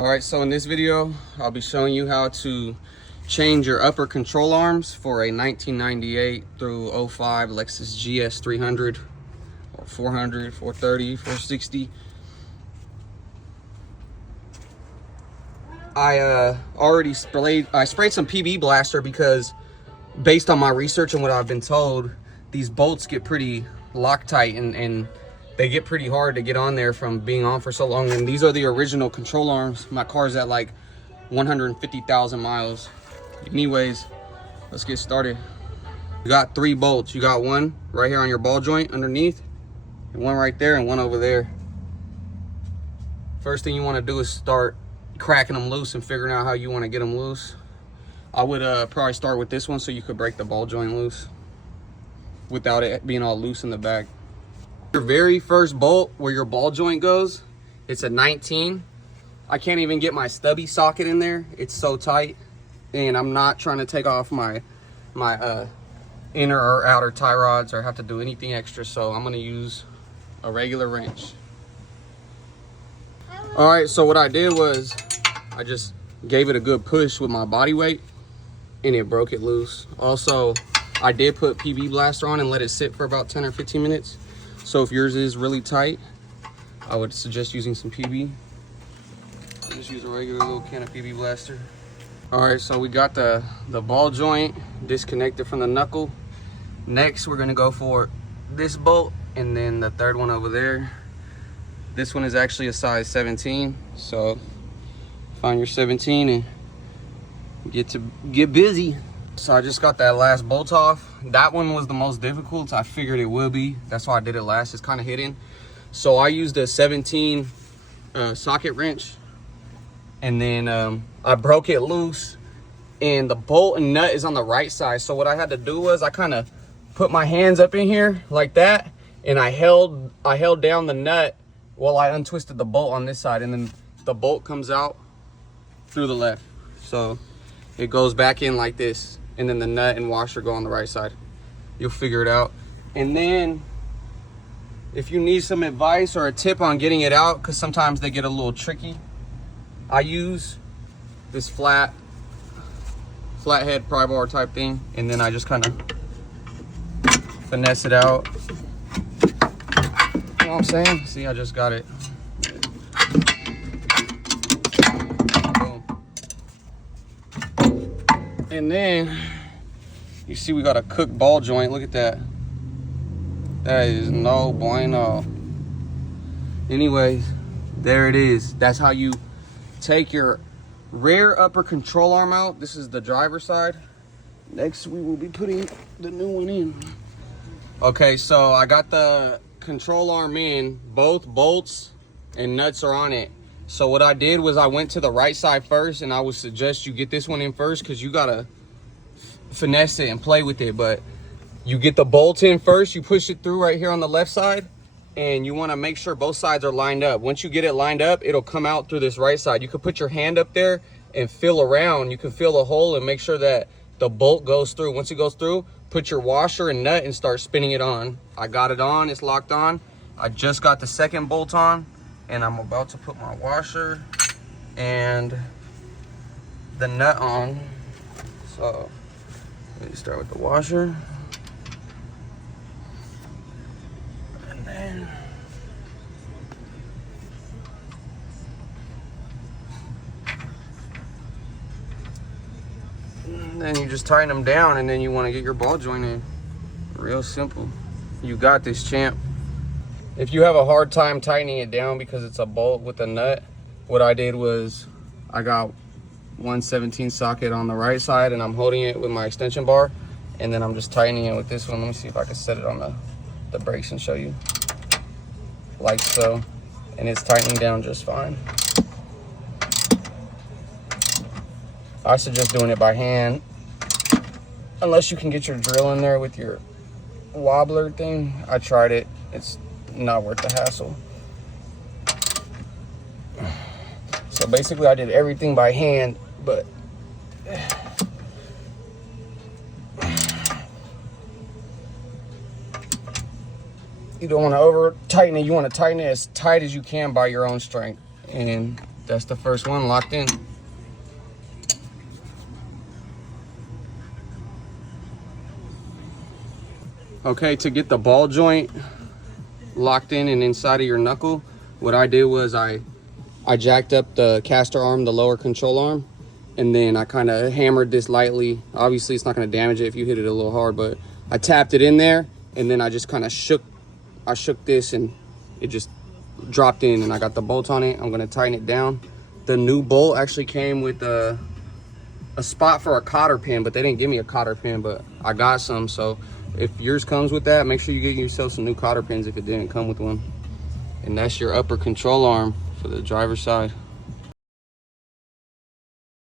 All right, so in this video, I'll be showing you how to change your upper control arms for a 1998 through 05 Lexus GS300 or 400, 430, 460. I sprayed some PB Blaster because based on my research and what I've been told, these bolts get pretty Loctite and they get pretty hard to get on there from being on for so long. And these are the original control arms. My car's at like 150,000 miles. Anyways, let's get started. You got 3 bolts. You got one right here on your ball joint underneath, and one right there, and one over there. First thing you want to do is start cracking them loose and figuring out how you want to get them loose. I would probably start with this one so you could break the ball joint loose without it being all loose in the back. Your very first bolt where your ball joint goes, it's a 19. I can't even get my stubby socket in there. It's so tight, and I'm not trying to take off my inner or outer tie rods or have to do anything extra, so I'm gonna use a regular wrench. All right, so what I did was I just gave it a good push with my body weight and it broke it loose. Also, I did put PB Blaster on and let it sit for about 10 or 15 minutes. So if yours is really tight, I would suggest using some PB. I'll just use a regular little can of PB Blaster. All right, so we got the ball joint disconnected from the knuckle. Next, we're gonna go for this bolt and then the third one over there. This one is actually a size 17, so find your 17 and get busy. So I just got that last bolt off. That one was the most difficult. I figured it would be. That's why I did it last. It's kind of hidden. So I used a 17 socket wrench, and then I broke it loose, and the bolt and nut is on the right side. So what I had to do was I kind of put my hands up in here like that, and I held down the nut while I untwisted the bolt on this side, and then the bolt comes out through the left. So it goes back in like this, and then the nut and washer go on the right side. You'll figure it out. And then if you need some advice or a tip on getting it out, because sometimes they get a little tricky, I use this flathead pry bar type thing, and then I just kind of finesse it out. You know what I'm saying? See, I just got it. And then you see we got a cooked ball joint. Look at that. That is no bueno. Anyways, there it is. That's how you take your rear upper control arm out. This is the driver's side. Next, we will be putting the new one in. Okay, so I got the control arm in. Both bolts and nuts are on it. So what I did was I went to the right side first, and I would suggest you get this one in first because you gotta finesse it and play with it. But you get the bolt in first, you push it through right here on the left side, and you wanna make sure both sides are lined up. Once you get it lined up, it'll come out through this right side. You could put your hand up there and feel around. You can feel the hole and make sure that the bolt goes through. Once it goes through, put your washer and nut and start spinning it on. I got it on, it's locked on. I just got the second bolt on, and I'm about to put my washer and the nut on. So let me start with the washer, and then you just tighten them down, and then you want to get your ball joint in. Real simple. You got this, champ. If you have a hard time tightening it down because it's a bolt with a nut, what I did was I got 117 socket on the right side, and I'm holding it with my extension bar, and then I'm just tightening it with this one. Let me see if I can set it on the brakes and show you. Like so. And it's tightening down just fine. I suggest doing it by hand, unless you can get your drill in there with your wobbler thing. I tried it. It's not worth the hassle. So basically I did everything by hand, but you don't want to over tighten it. You want to tighten it as tight as you can by your own strength. And That's the first one locked in. Okay, to get the ball joint locked in and inside of your knuckle, what I did was I jacked up the caster arm, the lower control arm, and then I kind of hammered this lightly. Obviously, it's not going to damage it if you hit it a little hard, but I tapped it in there, and then I just kind of shook this, and it just dropped in, and I got the bolt on it. I'm going to tighten it down. The new bolt actually came with a spot for a cotter pin, but they didn't give me a cotter pin, but I got some. So if yours comes with that, make sure you get yourself some new cotter pins if it didn't come with one. And that's your upper control arm for the driver's side.